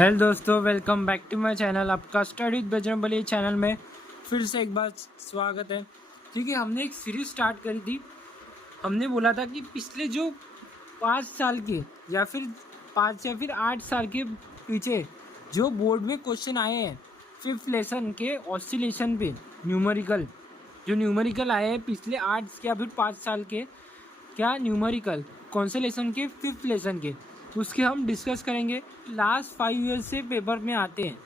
Hello दोस्तों, welcome back to my channel. आपका study with Bajrangbali channel में फिर से एक बार स्वागत है। ठीक है, हमने एक सीरीज स्टार्ट करी थी। हमने बोला था कि पिछले जो 5 साल के या फिर 8 साल के पीछे जो बोर्ड में क्वेश्चन आए हैं 5th लेसन के ऑसिलेशन पे न्यूमेरिकल आए हैं पिछले 8 या फिर 5 साल के, क्या न्यूमेरिकल कौन से लेसन के 5th लेसन के, उसके हम डिस्कस करेंगे। लास्ट 5 ईयर्स से पेपर में आते हैं,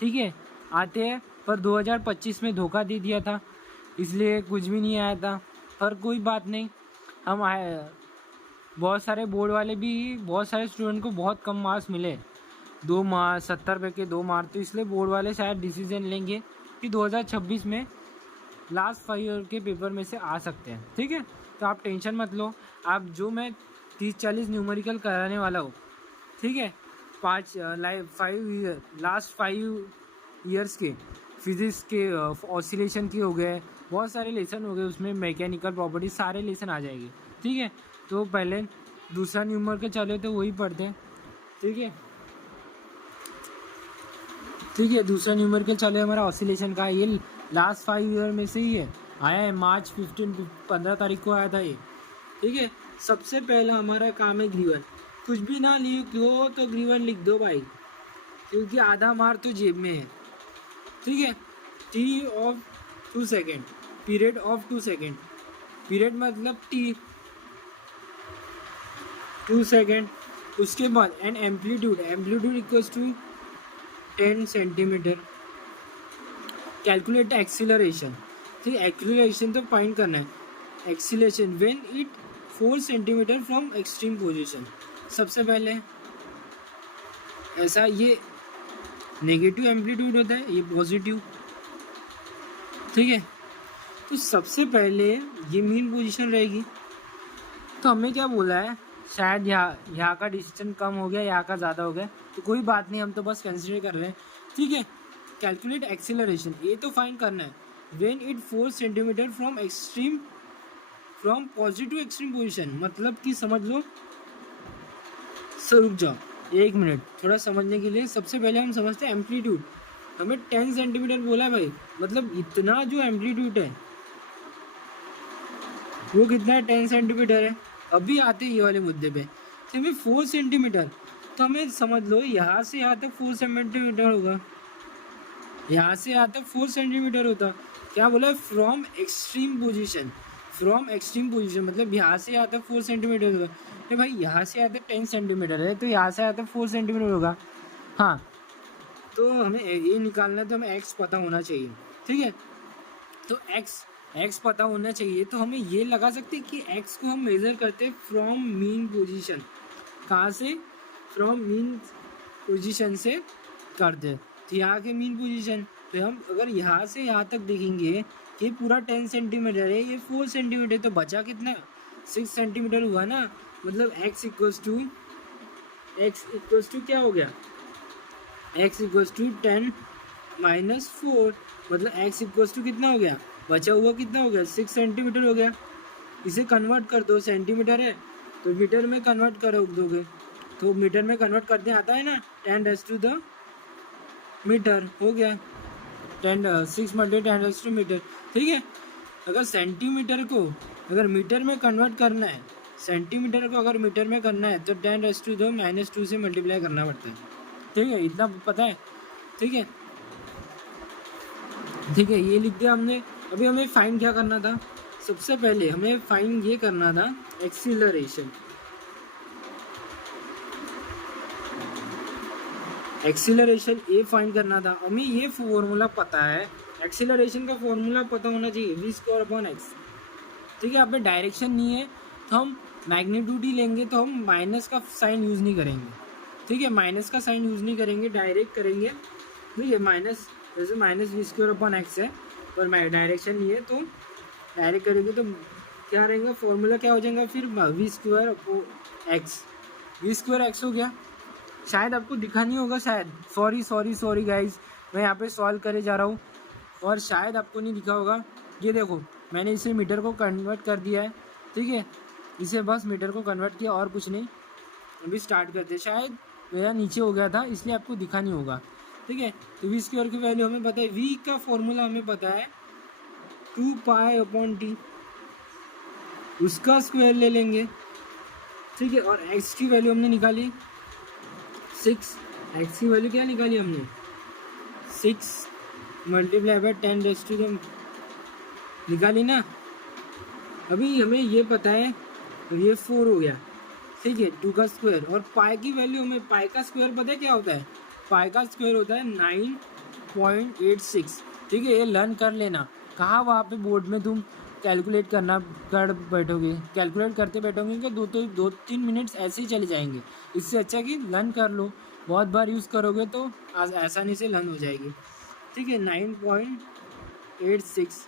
ठीक है, आते हैं, पर 2025 में धोखा दे दिया था, इसलिए कुछ भी नहीं आया था। पर कोई बात नहीं, हम आए। बहुत सारे बोर्ड वाले भी, बहुत सारे स्टूडेंट को बहुत कम मार्क्स मिले, 2 मार्क्स 70 पे के 2 मार्क्स, तो इसलिए बोर्ड वाले शायद डिसीजन लेंगे कि 2026 में लास्ट 5 ईयर के पेपर में से आ सकते हैं। ठीक है, तो आप टेंशन मत लो। आप जो मैं 30-40 न्यूमेरिकल कराने वाला हूँ, ठीक है, लास्ट 5 ईयर्स के फिजिक्स के ऑसिलेशन के हो गए, बहुत सारे लेसन हो गए, उसमें मैकेनिकल प्रॉपर्टी सारे लेसन आ जाएंगे। ठीक है, तो पहले दूसरा न्यूमेरिकल चले तो वही पढ़ते हैं। ठीक है, दूसरा न्यूमेरिकल चले हमारा ऑसिलेशन का। ये लास्ट 5 ईयर में से ही है, आया है मार्च 15 तारीख को आया था ये। ठीक है, सबसे पहला हमारा काम है ग्रीवन। कुछ भी ना लिखो तो ग्रीवन लिख दो भाई, क्योंकि आधा मार्क तो जेब में है। ठीक है, T of 2 second, period of 2 second, period मतलब टी 2 सेकेंड। उसके बाद and amplitude equals to 10 centimeter. Calculate acceleration. ठीक है, एक्सीलरेशन तो फाइंड करना है। Acceleration when it 4 centimeter from extreme position. सबसे पहले ऐसा, ये नेगेटिव एम्पलीट्यूड होता है, ये पॉजिटिव। ठीक है, तो सबसे पहले ये मीन पोजीशन रहेगी। तो हमें क्या बोला है, शायद यहाँ का डिस्टेंस कम हो गया, यहाँ का ज़्यादा हो गया, तो कोई बात नहीं, हम तो बस कंसिडर कर रहे हैं। ठीक है, कैलकुलेट एक्सीलरेशन, ये तो फाइंड करना है। When it 4 centimeter from positive extreme position, मतलब कि समझ लो। सर रुक जाओ 1 मिनट, थोड़ा समझने के लिए। सबसे पहले हम समझते हैं एम्पलीट्यूड। हमें 10 सेंटीमीटर बोला भाई, मतलब इतना जो एम्पलीट्यूड है वो कितना है, 10 सेंटीमीटर है। अभी आते हैं ये वाले मुद्दे पे। तो हमें 4 सेंटीमीटर, तो हमें समझ लो यहाँ से यहाँ तक 4 सेंटीमीटर होगा, यहाँ से यहाँ तक 4 सेंटीमीटर होता। क्या बोला है, फ्रॉम एक्सट्रीम पोजीशन मतलब यहाँ से यहाँ तक 4 सेंटीमीटर होगा। तो भाई यहाँ से यहाँ तक 10 सेंटीमीटर है, तो यहाँ से यहाँ तक 4 सेंटीमीटर होगा। हाँ, तो हमें ये निकालना है, तो हमें एक्स पता होना चाहिए। ठीक है, तो एक्स पता होना चाहिए, तो हमें ये लगा सकते हैं कि एक्स को हम मेज़र करते हैं फ्रॉम मीन पोजीशन। कहाँ से, फ्रॉम मीन पोजीशन से करते हैं। तो यहाँ के मीन पोजीशन, तो हम अगर यहाँ से यहाँ तक देखेंगे कि पूरा 10 सेंटीमीटर है, ये 4 सेंटीमीटर, तो बचा कितना, 6 सेंटीमीटर हुआ ना। मतलब x इक्वल्स टू क्या हो गया, x इक्वल्स टू 10 माइनस 4, मतलब x इक्वल्स टू कितना हो गया, बचा हुआ कितना हो गया, 6 सेंटीमीटर हो गया। इसे कन्वर्ट कर दो, सेंटीमीटर है तो मीटर में कन्वर्ट कर दोगे, तो मीटर में कन्वर्ट करने आता है ना, 10 रेज़ टू द मीटर हो गया, 6 मल्टी 10 रेज़ टू मीटर। ठीक है, अगर सेंटीमीटर को अगर मीटर में कन्वर्ट करना है, सेंटीमीटर को अगर मीटर में करना है, तो 10 रेज़ टू द -2 से मल्टीप्लाई करना पड़ता है। ठीक है, इतना पता है। ठीक है, ये लिख दिया हमने। अभी हमें फाइंड क्या करना था, सबसे पहले हमें फाइंड ये करना था एक्सीलरेशन। ये फाइंड करना था। हमें ये फॉर्मूला पता है, एक्सीलरेशन का फॉर्मूला पता होना चाहिए, v²/x। ठीक है, यहाँ पे डायरेक्शन नहीं है तो हम मैग्नीट्यूड ही लेंगे, तो हम माइनस का साइन यूज़ नहीं करेंगे। ठीक है, माइनस का साइन यूज़ नहीं करेंगे, डायरेक्ट करेंगे। ठीक है, माइनस, जैसे -v²/x है, पर डायरेक्शन नहीं है तो डायरेक्ट करेंगे, तो क्या रहेगा, फॉर्मूला क्या हो जाएगा फिर, v²x हो गया। शायद आपको दिखा नहीं होगा, शायद, सॉरी गाइज, मैं यहाँ पे सॉल्व करे जा रहा हूँ और शायद आपको नहीं दिखा होगा। ये देखो, मैंने इसे मीटर को कन्वर्ट कर दिया है। ठीक है, इसे बस मीटर को कन्वर्ट किया और कुछ नहीं। अभी स्टार्ट करते, शायद या नीचे हो गया था, इसलिए आपको दिखा नहीं होगा। ठीक है, तो वी स्क्वायर की वैल्यू हमें पता है, वी का फॉर्मूला हमें पता है 2π/t, उसका स्क्वायर ले लेंगे। ठीक है, और x की वैल्यू हमने निकाली 6, x की वैल्यू क्या निकाली हमने 6 मल्टीप्लाई बाय 10⁻⁴ निकाली ना। अभी हमें ये पता है, तो ये 4 हो गया। ठीक है, 2 का स्क्वायर, और पाई की वैल्यू हमें, पाई का स्क्वायर पता है क्या होता है, पाई का स्क्वायर होता है 9.86। ठीक है, ये लर्न कर लेना। कहाँ वहाँ पे बोर्ड में तुम कैलकुलेट कर बैठोगे, कैलकुलेट करते बैठोगे कि 2-3 मिनट्स ऐसे ही चले जाएंगे। इससे अच्छा कि लर्न कर लो, बहुत बार यूज़ करोगे तो आसानी से लर्न हो जाएगी। ठीक है, 9.86,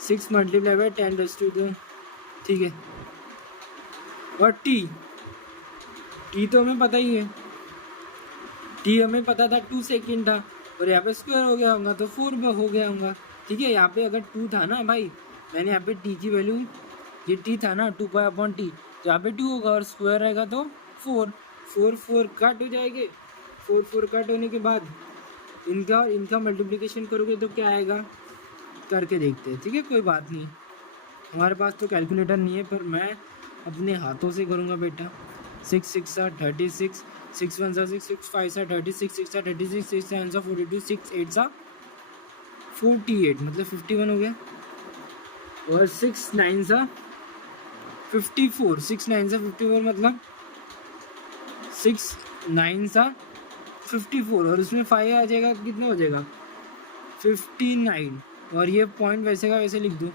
6 मल्टीप्लाई बाय 10⁻⁴। ठीक है, और टी तो हमें पता ही है, टी हमें पता था 2 सेकेंड था, और यहाँ पे स्क्वायर हो गया होगा तो 4 हो गया होगा। ठीक है, यहाँ पे अगर 2 था ना भाई, मैंने यहाँ पे टी की वैल्यू, ये टी था ना 2π/t, तो यहाँ पे 2 होगा और स्क्वायर रहेगा तो 4 कट हो जाएंगे। 4 कट होने के बाद इनका मल्टीप्लिकेशन करोगे तो क्या आएगा, करके देखते हैं। ठीक है, कोई बात नहीं, हमारे पास तो कैलकुलेटर नहीं है, पर मैं अपने हाथों से करूँगा बेटा। 6 6 36, 6 1 6, 6 5 36, 6 36, 6 7 42, 6 8 48, मतलब 51 हो गया, और 6 9 54, 6 9 54, मतलब 6 9 54, और उसमें 5 आ जाएगा, कितना हो जाएगा 59, और ये पॉइंट वैसे का वैसे लिख दो।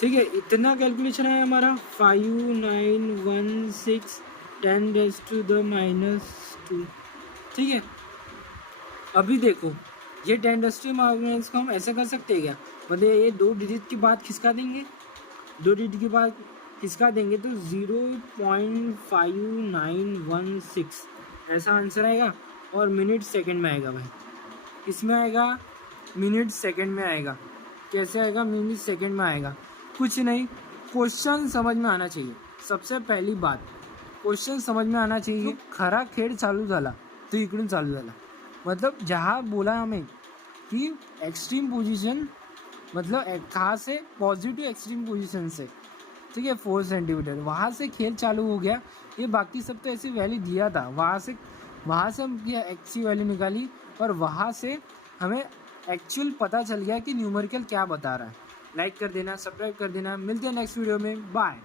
ठीक है, इतना कैलकुलेशन है हमारा 5916 10⁻⁻²। ठीक है, अभी देखो ये 10⁻⁻² को हम ऐसा कर सकते हैं क्या, मतलब ये 2 डिजिट की बात खिसका देंगे, 2 डिजिट की बात खिसका देंगे तो 0.5916 ऐसा आंसर आएगा, और मिनट सेकंड में आएगा भाई, इसमें आएगा मिनट सेकंड में आएगा। कैसे आएगा, मिनट सेकंड में आएगा, कुछ नहीं, क्वेश्चन समझ में आना चाहिए। सबसे पहली बात, क्वेश्चन समझ में आना चाहिए। खरा खेळ चालू झाला तो इकडून चालू झाला, मतलब जहाँ बोला हमें कि एक्सट्रीम पोजीशन, मतलब कहाँ से, पॉजिटिव एक्सट्रीम पोजीशन से। ठीक है, 4 सेंटीमीटर, वहाँ से खेल चालू हो गया। ये बाकी सब तो ऐसी वैल्यू दिया था, वहाँ से हम एक्स की वैल्यू निकाली, और वहाँ से हमें एक्चुअल पता चल गया कि न्यूमेरिकल क्या बता रहा है। लाइक कर देना, सब्सक्राइब कर देना, मिलते हैं नेक्स्ट वीडियो में, बाय।